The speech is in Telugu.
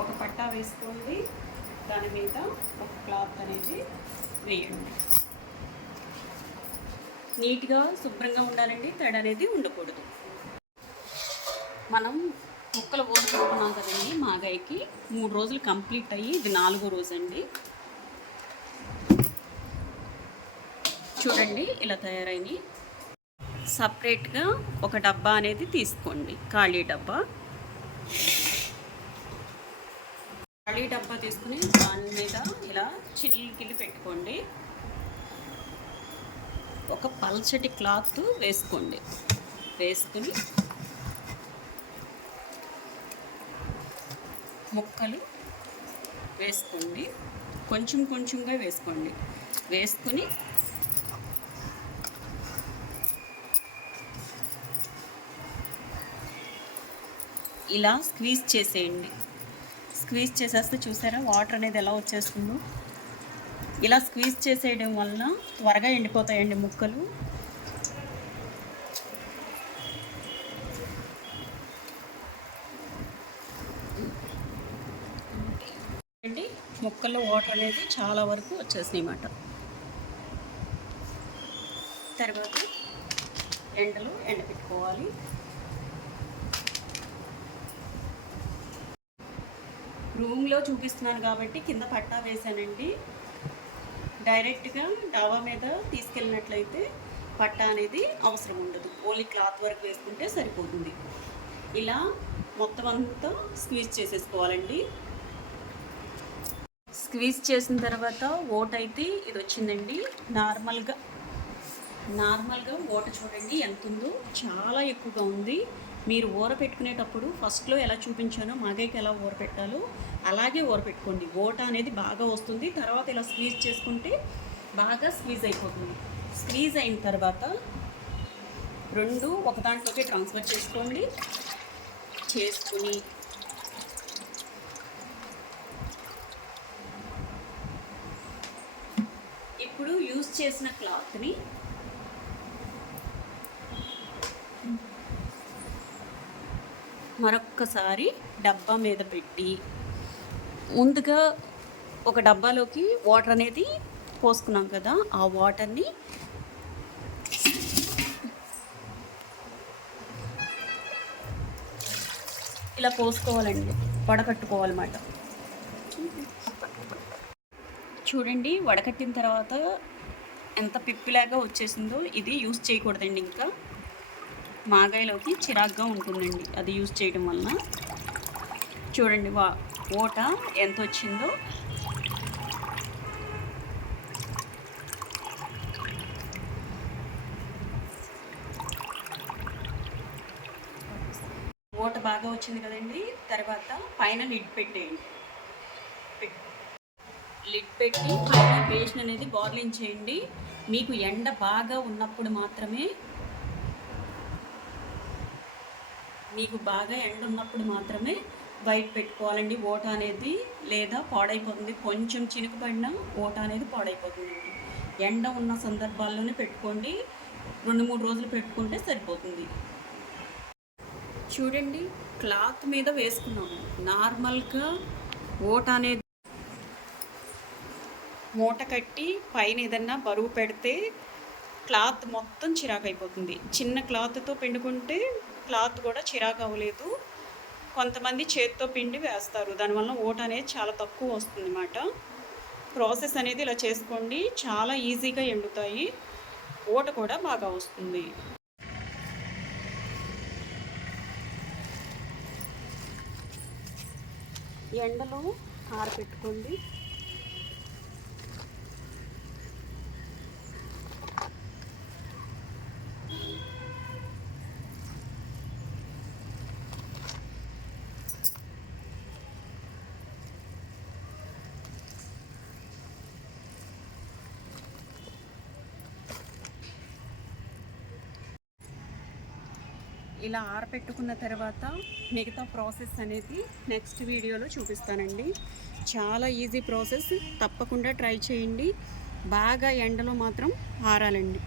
ఒక పట్టా వేసుకోండి. దాని మీద ఒక క్లాత్ అనేది వేయండి. నీట్గా శుభ్రంగా ఉండాలండి. తడి అనేది ఉండకూడదు. మనం ముక్కలు పోసుకుంటున్నాం కదండి. మాగాయకి మూడు రోజులు కంప్లీట్ అయ్యి ఇది నాలుగో రోజు అండి చూడండి ఇలా తయారైనవి సపరేట్గా ఒక డబ్బా అనేది తీసుకోండి. ఖాళీ డబ్బా. ఖాళీ డబ్బా తీసుకుని దాని మీద ఇలా చిల్లికిల్లి పెట్టుకోండి. ఒక పల్చటి క్లాత్ వేసుకోండి. వేసుకుని ముక్కలు వేసుకోండి. కొంచెం కొంచెంగా వేసుకోండి. వేసుకుని ఇలా స్క్వీజ్ చేసేయండి. స్క్వీజ్ చేసేస్తే చూసారా? వాటర్ అనేది ఎలా వచ్చేస్తుందో. ఇలా స్క్వీజ్ చేసేయడం వలన త్వరగా ఎండిపోతాయండి ముక్కలు. అండి ముక్కల్లో వాటర్ అనేది చాలా వరకు వచ్చేసినాయి అన్నమాట. తర్వాత ఎండలో ఎండబెట్టుకోవాలి రూమ్లో చూపిస్తున్నాను కాబట్టి కింద పట్టా వేసానండి డైరెక్ట్గా డాబా మీద తీసుకెళ్ళినట్లయితే పట్టా అనేది అవసరం ఉండదు. ఓన్లీ క్లాత్ వర్క్ వేసుకుంటే సరిపోతుంది. ఇలా మొత్తం అంతా స్క్వీజ్ చేసేసుకోవాలండి. స్క్వీజ్ చేసిన తర్వాత ఓట్ అయితే ఇది వచ్చిందండి. నార్మల్గా నార్మల్గా ఓట చూడండి ఎంత ఉందో చాలా ఎక్కువగా ఉంది. మీరు ఊర పెట్టుకునేటప్పుడు ఫస్ట్లో ఎలా చూపించానో మాగైకి ఎలా ఊర పెట్టాలో అలాగే ఊర పెట్టుకోండి. ఓట అనేది బాగా వస్తుంది. తర్వాత ఇలా స్క్వీజ్ చేసుకుంటే బాగా స్క్వీజ్ అయిపోతుంది. స్క్వీజ్ అయిన తర్వాత రెండు ఒక దాంట్లోకి ట్రాన్స్ఫర్ చేసుకోండి. చేసుకుని ఇప్పుడు యూజ్ చేసిన క్లాత్ని మరొక్కసారి డబ్బా మీద పెట్టి ముందుగా ఒక డబ్బాలోకి వాటర్ అనేది పోసుకున్నాం కదా ఆ వాటర్ని ఇలా పోసుకోవాలండి వడకట్టుకోవాలన్నమాట. చూడండి వడకట్టిన తర్వాత ఎంత పిప్పిలాగా వచ్చేసిందో ఇది యూస్ చేయకూడదండి ఇంకా. మాగాయలోకి చిరాగ్గా ఉంటుందండి. అది యూజ్ చేయడం వలన. చూడండి వా ఓట ఎంత వచ్చిందో ఓట బాగా వచ్చింది కదండి. తర్వాత పైన లిడ్ పెట్టేయండి. లిడ్ పెట్టి పైన బేషన్ అనేది బార్లింగ్ చేయండి. మీకు ఎండ బాగా ఉన్నప్పుడు మాత్రమే మీకు బాగా ఎండ ఉన్నప్పుడు మాత్రమే బయట పెట్టుకోవాలండి. ఓట అనేది లేదా పాడైపోతుంది. కొంచెం చినుకుపడినా ఓట అనేది పాడైపోతుంది ఎండ ఉన్న సందర్భాల్లోనే పెట్టుకోండి. రెండు మూడు రోజులు పెట్టుకుంటే సరిపోతుంది. చూడండి క్లాత్ మీద వేసుకున్నాము నార్మల్గా ఓట అనేది మూట కట్టి పైన ఏదన్నా బరువు పెడితే క్లాత్ మొత్తం చిరాకు అయిపోతుంది చిన్న క్లాత్తో పిండుకుంటే క్లాత్ కూడా చిరాకు అవ్వలేదు కొంతమంది చేత్తో పిండి వేస్తారు. దానివల్ల ఓట అనేది చాలా తక్కువ వస్తుంది అన్నమాట ప్రాసెస్ అనేది ఇలా చేసుకోండి. చాలా ఈజీగా ఎండుతాయి. ఓట కూడా బాగా వస్తుంది. ఎండలో ఆరబెట్టుకోండి ఇలా ఆరపెట్టుకున్న తర్వాత మిగతా ప్రాసెస్ అనేది నెక్స్ట్ వీడియోలో చూపిస్తానండి. చాలా ఈజీ ప్రాసెస్. తప్పకుండా ట్రై చేయండి. బాగా ఎండలో మాత్రం ఆరాలండి.